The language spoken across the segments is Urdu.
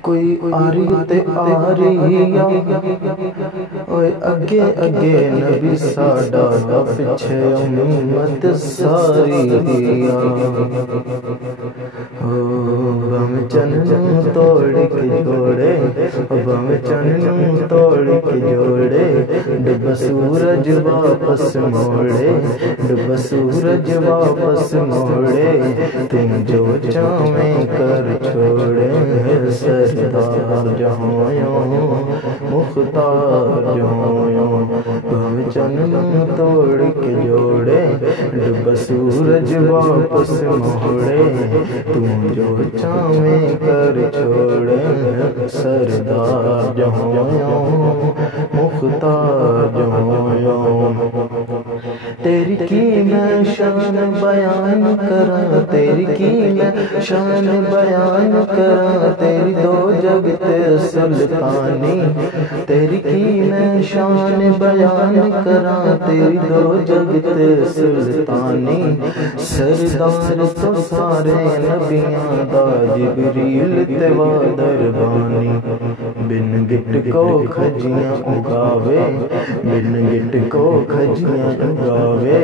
کوئی آری تے آریا اوے اگے اگے نبی ساڈا دا پچھے امت ساری دیا بم چننو توڑ کے جوڑے بم چننو توڑ کے جوڑے ڈب سورج واپس موڑے ڈب سورج واپس موڑے تم جو چاہیں کر چھوڑے سردار جہاں مختار جہاں بم چننو توڑ کے جوڑے ڈب سورج واپس موڑے تم جو چاہیں کر چھوڑے سردار جہاں مختار جہاں تیری کی میں شان بیان کراں تیری کی میں شان بیان کراں تیری دو جگت سلطانی تیری کی میں شان بیان کراں تیری دو جگت سلطانی سردار تو سارے نبیاں دا جبریل تے دربانی بن گٹ کو کھجیاں اگاوے بن گٹ کو کھجیاں اگاوے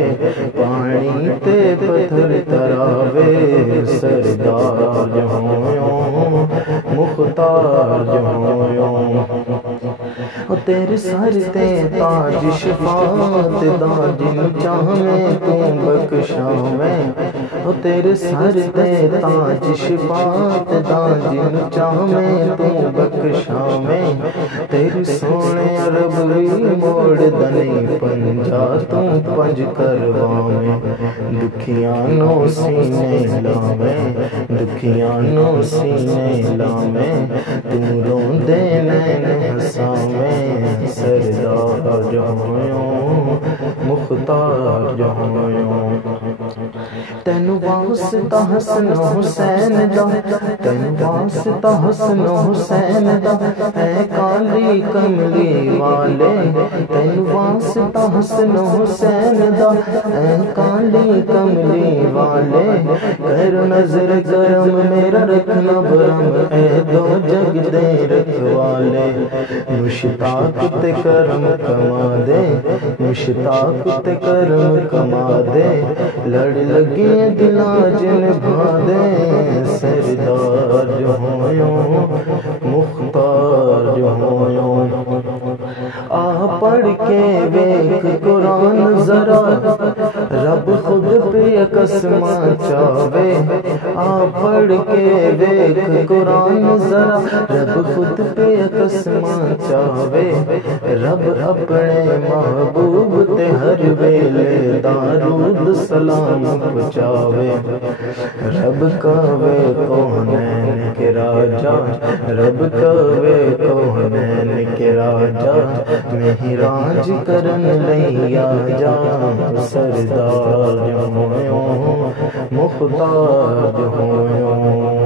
پانی تے پتھر تراوے سردار جہاں مختار جہاں تیرے سر تے تاج شفاعت دا جن چاہیں تو بخشاویں تیرے سر تے تاج شفاعت دا جن چاہیں تو بخشاویں تیری سونے عرب بھی موڑ دنی پنجا تو پنج کرواویں دکھیاں نو سینے لاویں دکھیاں نو سینے لاویں تو روندے نین ہساویں سردار جہاں مختار جہاں تینو واسطہ حسن حسین دا تینو واسطہ حسن حسین دا اے کالی کملی والے تینو واسطہ حسن حسین دا اے کالی کملی والے کر نظر کرم میرا رکھنا برم اے دو جگ دے رکھوالے مشتاق تے کرم کما دے مشتاق تے کرم کما دے لڑ لگی دلاج نبھا دے سردار جہاں مختار جہاں آ پڑھ کے ویکھ قرآن ذرا رب خود پہ قسماں چاوے آ پڑھ کے ویکھ قرآن ذرا رب خود پہ قسماں چاوے رب اپنے محبوب تے ہر ویلے دارود سلام پہنچاوے رب کہوے کونین کے راجا رب کہوے کونین کے راجا مہراج کرن لیا جا سردار جہاں مختار جہاں